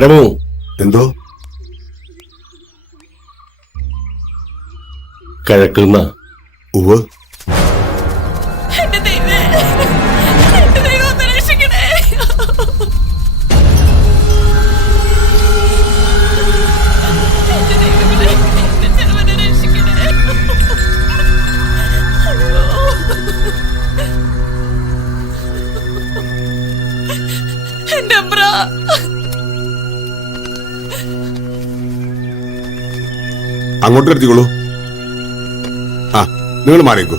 പരമു, എന്തോ കിഴക്കുന്ന ഉവ് അങ്ങോട്ട് എടുത്തിക്കോളൂ. ആ, നിങ്ങൾ മാറിക്കോ.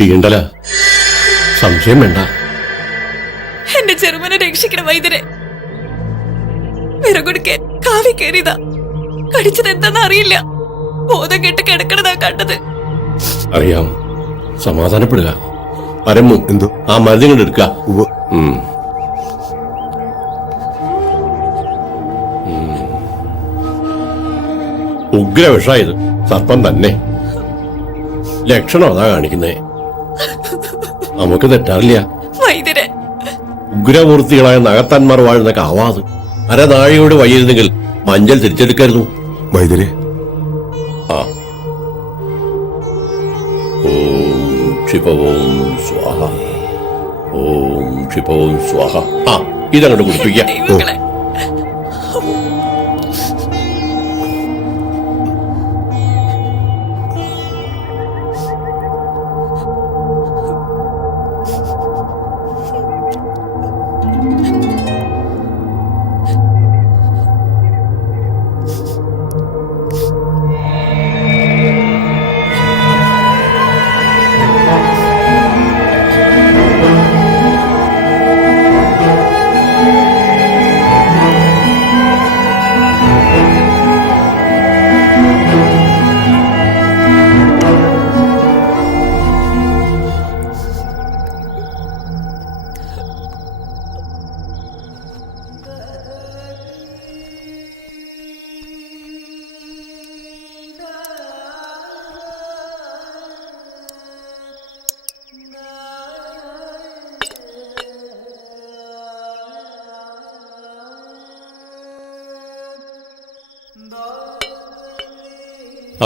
തീണ്ടല, സംശയം വേണ്ട. എന്റെ ചെറുമനെ രക്ഷിക്കണം വൈദ്യരെ. വിറകൊടുക്കാൻ കാവി കയറിയതാ. കടിച്ചത് എന്താന്ന് അറിയില്ല. ബോധം കെട്ട് കിടക്കണതാ കണ്ടത്. അറിയാം, സമാധാനപ്പെടുക. പരമു, എന്തോ ആ മരുന്ന് കൊണ്ട് എടുക്ക. ഉവ് ഉഗ്ര വിഷായത് സർപ്പം തന്നെ. ലക്ഷണം അതാ കാണിക്കുന്നേ. നമുക്ക് തെറ്റാറില്ല. വൈദ്യരെ, ഉഗ്രമൂർത്തികളായ നഗത്താന്മാർ വാഴുന്ന കാവാത് അരനാഴിയോട് വയ്യിരുന്നെങ്കിൽ മഞ്ചൽ തിരിച്ചെടുക്കായിരുന്നു. വൈദ്യരെ, ആ, ഓം ക്ഷിപവും സ്വാഹ, ഓം ക്ഷിപവും സ്വാഹ. ആ, ഇതങ്ങോട്ട് കുടിപ്പിക്കാം. ദൈവങ്ങളെ,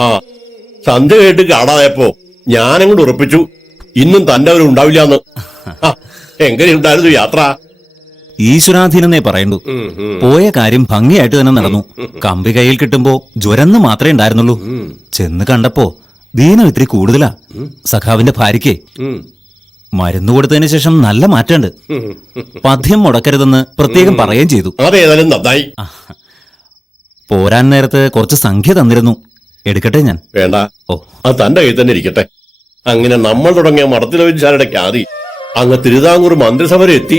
ആ, സന്ധ്യ കേട്ട് കാണാതായപ്പോ ഞാനങ്ങോട്ട് ഉറപ്പിച്ചു ഇന്നും തന്റെ അവർ ഉണ്ടാവില്ലാന്ന്. എങ്ങനെയുണ്ടായിരുന്നു യാത്ര? ഈശ്വരാധീനെന്നേ പറയണ്ടു. പോയ കാര്യം ഭംഗിയായിട്ട് തന്നെ നടന്നു. കമ്പി കയ്യിൽ കിട്ടുമ്പോ ജ്വരന്ന് മാത്രമേ ഉണ്ടായിരുന്നുള്ളൂ. ചെന്ന് കണ്ടപ്പോ ദീനം ഇത്തിരി കൂടുതലാ. സഖാവിന്റെ ഭാര്യയ്ക്ക് മരുന്ന് കൊടുത്തതിന് ശേഷം നല്ല മാറ്റമുണ്ട്. പഥ്യം മുടക്കരുതെന്ന് പ്രത്യേകം പറയുകയും ചെയ്തു. അതേതായാലും നന്നായി. പോരാൻ നേരത്ത് കുറച്ച് സംഖ്യ തന്നിരുന്നു. എടുക്കട്ടെ ഞാൻ? വേണ്ട, ഓ, അത് തന്റെ കയ്യിൽ തന്നെ ഇരിക്കട്ടെ. അങ്ങനെ നമ്മൾ തുടങ്ങിയ മടത്തിലൊഴിച്ചാരുടെ ഖ്യാതി അങ്ങ് തിരുവിതാംകൂർ മന്ത്രിസഭ വരെ എത്തി.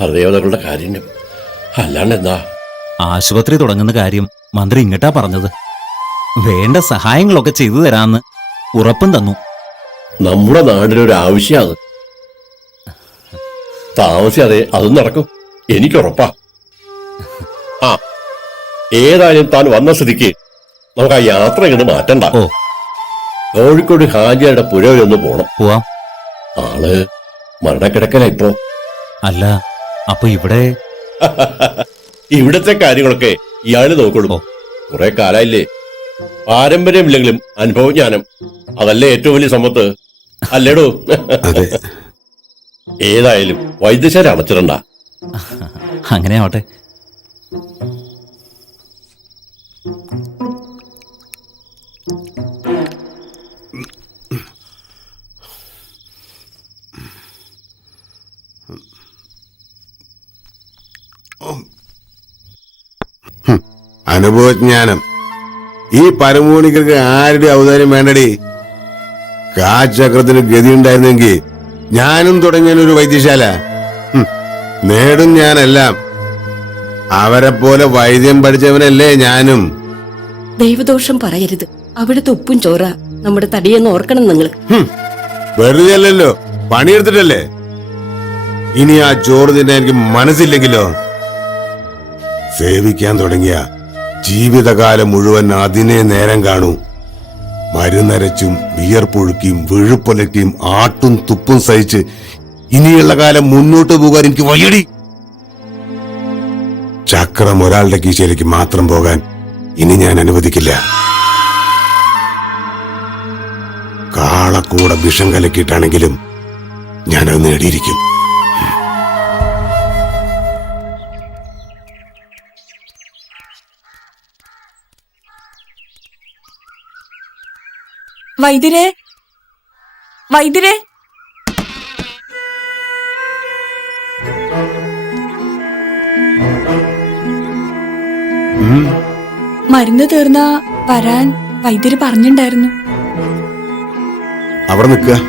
ഭരദേവതകളുടെ കാര്യം അല്ലാണ്ട് എന്താ? ആശുപത്രി തുടങ്ങുന്ന കാര്യം മന്ത്രി ഇങ്ങട്ടാ പറഞ്ഞത്. വേണ്ട സഹായങ്ങളൊക്കെ ചെയ്തു തരാന്ന് ഉറപ്പും തന്നു. നമ്മുടെ നാടിനൊരു ആവശ്യമാണ്. താമസിയാതെ അതും നടക്കും, എനിക്കുറപ്പാ. ആ, ഏതായാലും താൻ വന്ന സ്ഥിതിക്ക് നമുക്ക് ആ യാത്ര ഇങ്ങോട്ട് മാറ്റണ്ട. ഓ, കോഴിക്കോട് ഹാജിയുടെ പുഴ വരെ ഒന്ന് പോണം. പോവാം. ആള് മരണക്കിടക്കല ഇപ്പോ. അല്ല, അപ്പൊ ഇവിടെ ഇവിടത്തെ കാര്യങ്ങളൊക്കെ ഇയാള് നോക്കുള്ളൂ. കുറെ കാലായില്ലേ. പാരമ്പര്യമില്ലെങ്കിലും അനുഭവജ്ഞാനം അതല്ലേ ഏറ്റവും വലിയ സമ്പത്ത്, അല്ലേടോ? ഏതായാലും വൈദ്യശാല അടച്ചിടണ്ട. അങ്ങനെ ആവട്ടെ. അനുഭവജ്ഞാനം ഈ പരമോണികർക്ക് ആരുടെ ഔദാര്യം വേണ്ടടി? കാച്ചക്രത്തിന് ഗതി ഉണ്ടായിരുന്നെങ്കിൽ ഞാനും തുടങ്ങിയൊരു വൈദ്യശാല. നേടും ഞാനെല്ലാം. അവരെ പോലെ വൈദ്യം പഠിച്ചവനല്ലേ ഞാനും. ദൈവദോഷം പറയരുത്. അവിടുത്തെ ഉപ്പും ചോറ നമ്മുടെ തടിയെന്ന് ഓർക്കണം നിങ്ങൾ. വെറുതെ അല്ലല്ലോ, പണിയെടുത്തിട്ടല്ലേ. ഇനി ആ ചോറ് തിന്നാൻ എനിക്ക് മനസ്സില്ലെങ്കിലോ? സേവിക്കാൻ തുടങ്ങിയ ജീവിതകാലം മുഴുവൻ അതിനെ നേരം കാണൂ. മരുന്നരച്ചും വിയർപ്പൊഴുക്കിയും വിഴുപ്പൊലക്കിയും ആട്ടും തുപ്പും സഹിച്ച് ഇനിയുള്ള കാലം മുന്നോട്ട് പോകാൻ എനിക്ക് വയ്യടി. ചക്രം ഒരാളുടെ കീശയിലേക്ക് മാത്രം പോകാൻ ഇനി ഞാൻ അനുവദിക്കില്ല. കാളക്കൂടെ വിഷം കലക്കിയിട്ടാണെങ്കിലും ഞാനത് നേടിയിരിക്കും. വൈദ്യരെ, വൈദ്യരെ, മരുന്ന് തീർന്നാ വരാൻ വൈദ്യര് പറഞ്ഞിട്ടുണ്ടായിരുന്നു. അവിടെ നിൽക്കുക.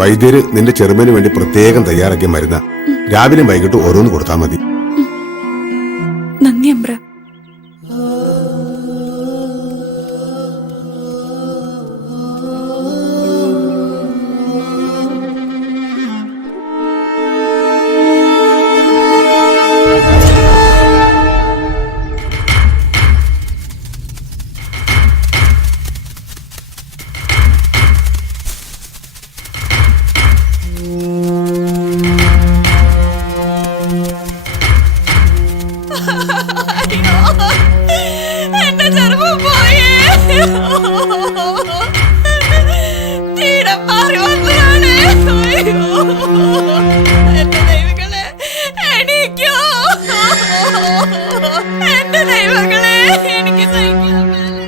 വൈദ്യര് നിന്റെ ചെറുമന് വേണ്ടി പ്രത്യേകം തയ്യാറാക്കിയ മരുന്ന. രാവിലെ വൈകിട്ട് ഓരോന്ന് കൊടുത്താൽ മതി. നന്ദി അമ്പ്ര. എന്റെ ചെറുപ്പം പോയേ. തീരെ മാറി വന്നതാണ്. എന്റെ ദൈവങ്ങളെ എണീക്കോ. എന്റെ ദൈവങ്ങളെ എനിക്ക് സഹിക്കാൻ മേലെ.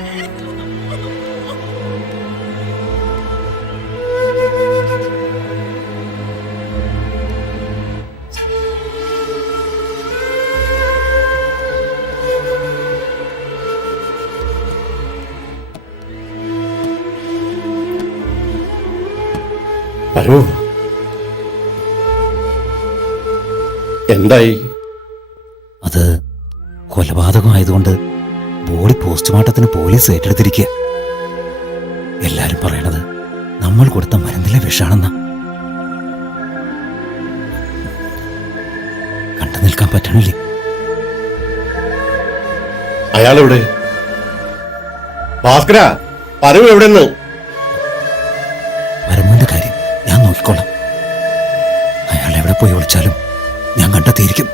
പരമു, എന്തായി? അത് കൊലപാതകമായതുകൊണ്ട് ബോഡി പോസ്റ്റ്മോർട്ടത്തിന് പോലീസ് ഏറ്റെടുത്തിരിക്കുക. എല്ലാരും പറയണത് നമ്മൾ കൊടുത്ത മരുന്നിലെ വിഷാണെന്ന. കണ്ടു നിൽക്കാൻ പറ്റണില്ലേ? അയാളെവിടെ? ഭാസ്കര, പരമു എവിടെന്ന്? പരമുവിന്റെ കാര്യം ഞാൻ നോക്കിക്കോളാം. അയാൾ എവിടെ പോയി ഒളിച്ചാലും ഞാൻ കണ്ടെത്തിയിരിക്കും.